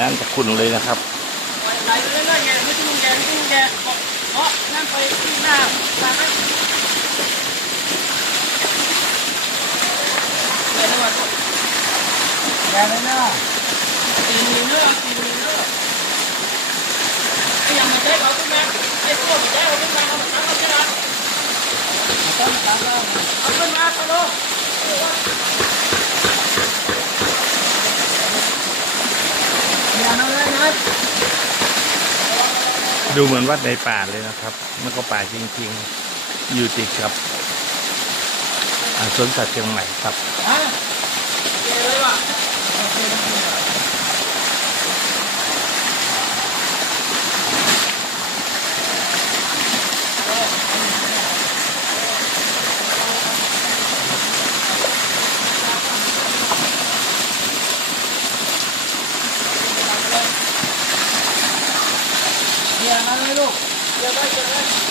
งานกับคุณเลยนะครับไหลไปเรื่อยๆแกไม่ต้องแกไม่ต้องแกบอกเพราะนั่นไปที่หน้าตามนั้นแกนึกว่าแกเลยนะตีนเนื้อตีนเนื้อไอ้ยังไม่ใช่เขาขึ้นมาไอ้พวกไม่ใช่เขาขึ้นมาเขาตั้งเขาใช่ไหมตั้งเอาขึ้นมาเขาลงอย่าเอาเลยนะ ดูเหมือนวัดในป่าเลยนะครับมันก็ป่าจริงๆอยู่ติดกับสวนสัตว์เชียงใหม่ครับอย่ามาเลยลูกอย่าไป